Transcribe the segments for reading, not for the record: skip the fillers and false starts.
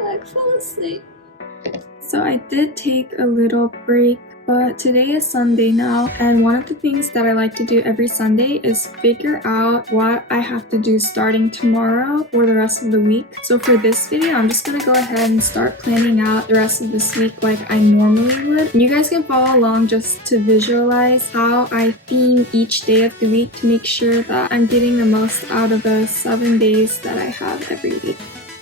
leg fell asleep. So I did take a little break, but today is Sunday now, and one of the things that I like to do every Sunday is figure out what I have to do starting tomorrow or the rest of the week. So for this video, I'm just gonna go ahead and start planning out the rest of this week like I normally would. And you guys can follow along just to visualize how I theme each day of the week to make sure that I'm getting the most out of the 7 days that I have every week.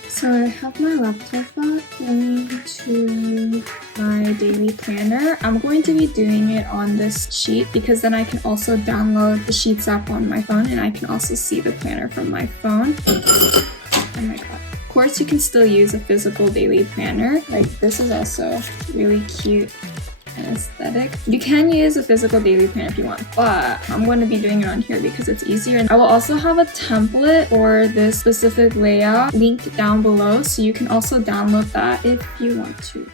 So I have my laptop out, going to my daily planner. I'm going to be doing it on this sheet because then I can also download the Sheets app on my phone and I can also see the planner from my phone. Oh my god. Of course, you can still use a physical daily planner. Like this is also really cute and aesthetic. You can use a physical daily planner if you want, but I'm going to be doing it on here because it's easier. And I will also have a template for this specific layout linked down below, so you can also download that if you want to.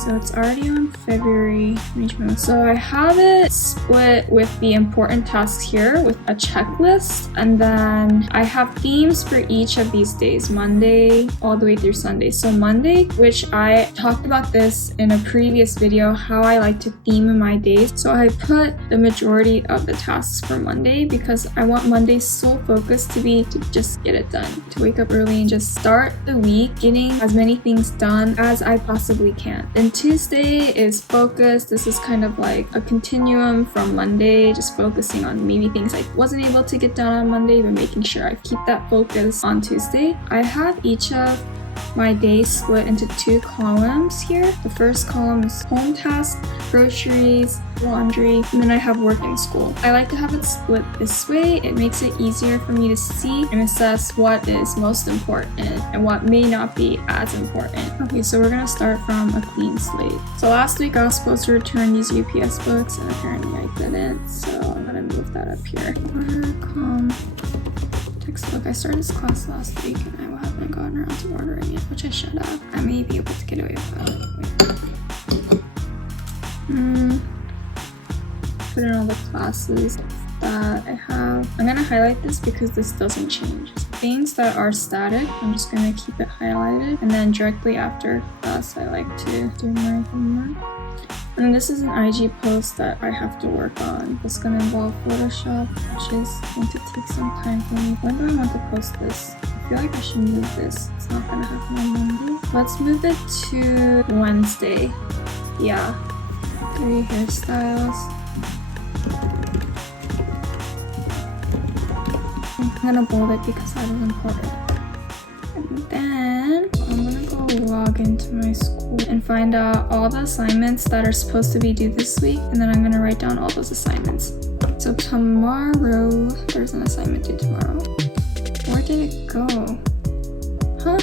So it's already on February 2021. So I have it split with the important tasks here with a checklist, and then I have themes for each of these days, Monday all the way through Sunday. So Monday, which I talked about this in a previous video, how I like to theme my days. So I put the majority of the tasks for Monday because I want Monday's sole focus to be to just get it done, to wake up early and just start the week getting as many things done as I possibly can. Then Tuesday is focus. This is kind of like a continuum from Monday, just focusing on maybe things I wasn't able to get done on Monday, but making sure I keep that focus on Tuesday. I have each of my days split into 2 columns here. The first column is home tasks, groceries, laundry, and then I have work and school. I like to have it split this way. It makes it easier for me to see and assess what is most important and what may not be as important. Okay, so we're gonna start from a clean slate. So last week I was supposed to return these UPS books and apparently I didn't, so I'm gonna move that up here. Textbook. I started this class last week and I haven't gotten around to ordering it, which I should have. I may be able to get away with that. Put in all the classes that I have. I'm gonna highlight this because this doesn't change. Things that are static, I'm just gonna keep it highlighted, and then directly after class I like to do my homework. And this is an IG post that I have to work on. It's going to involve Photoshop, which is going to take some time for me. When do I want to post this? I feel like I should move this. It's not going to happen on Monday. Let's move it to Wednesday. Yeah. 3 hairstyles. I'm going to bold it because that is important. And then I'm going to go log into my school and find out all the assignments that are supposed to be due this week, and then I'm going to write down all those assignments. So tomorrow, there's an assignment due tomorrow. Where did it go? Huh?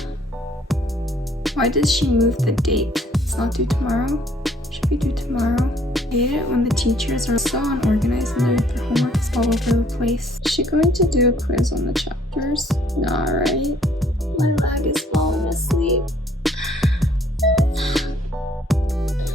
Why did she move the date? It's not due tomorrow? It should be due tomorrow. I hate it when the teachers are so unorganized and their homework is all over the place. Is she going to do a quiz on the chapters? Nah, right? My leg is falling asleep.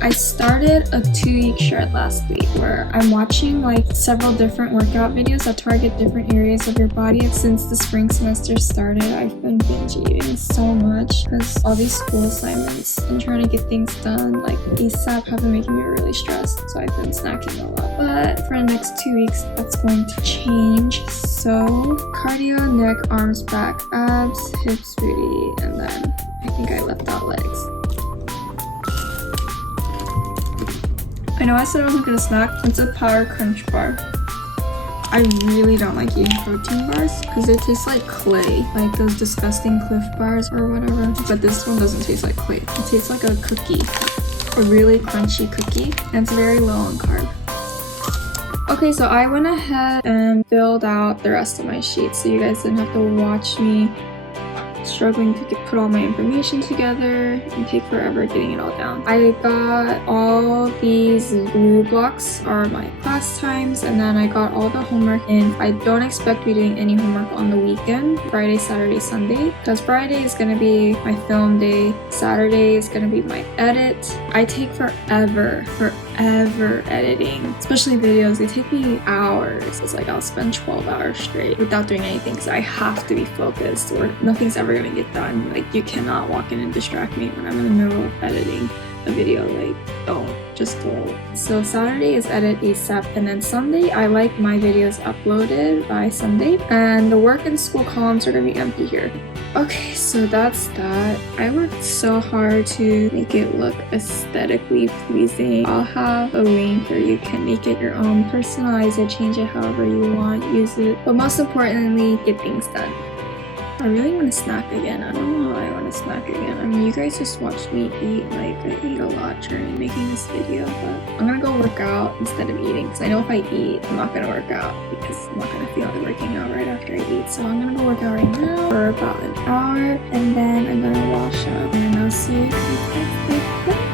I started a 2-week shred last week where I'm watching like several different workout videos that target different areas of your body. And since the spring semester started, I've been binge eating so much because all these school assignments and trying to get things done like ASAP have been making me really stressed. So I've been snacking a lot. But for the next 2 weeks, that's going to change. So cardio, neck, arms, back, abs, hips, booty, and then I think I left out legs. I know I said I wasn't gonna snack. It's a Power Crunch bar. I really don't like eating protein bars because they taste like clay, like those disgusting Cliff bars or whatever. But this one doesn't taste like clay. It tastes like a cookie, a really crunchy cookie, and it's very low on carb. Okay, so I went ahead and filled out the rest of my sheets so you guys didn't have to watch me struggling to put all my information together and take forever getting it all down. I got all these blue blocks are my class times, and then I got all the homework in. I don't expect to be doing any homework on the weekend, Friday, Saturday, Sunday, because Friday is going to be my film day, Saturday is going to be my edit. I take forever ever editing, especially videos. They take me hours. It's like I'll spend 12 hours straight without doing anything because I have to be focused or nothing's ever gonna get done. Like, you cannot walk in and distract me when I'm in the middle of editing a video. Like, just don't. So Saturday is edit ASAP, and then Sunday I like my videos uploaded by Sunday, and the work and school columns are gonna be empty here. Okay, so that's that. I worked so hard to make it look aesthetically pleasing. I'll have a link where you can make it your own, personalize it, change it however you want, use it, but most importantly, get things done. I really want to snack again. I don't know why I want to snack again. I mean, you guys just watched me eat. Like, I ate a lot during making this video, but I'm gonna go work out instead of eating because I know if I eat, I'm not gonna work out because I'm not gonna feel like working out right after I eat. So I'm gonna go work out right now for about an hour, and then I'm gonna wash up, and I'll see you guys next week.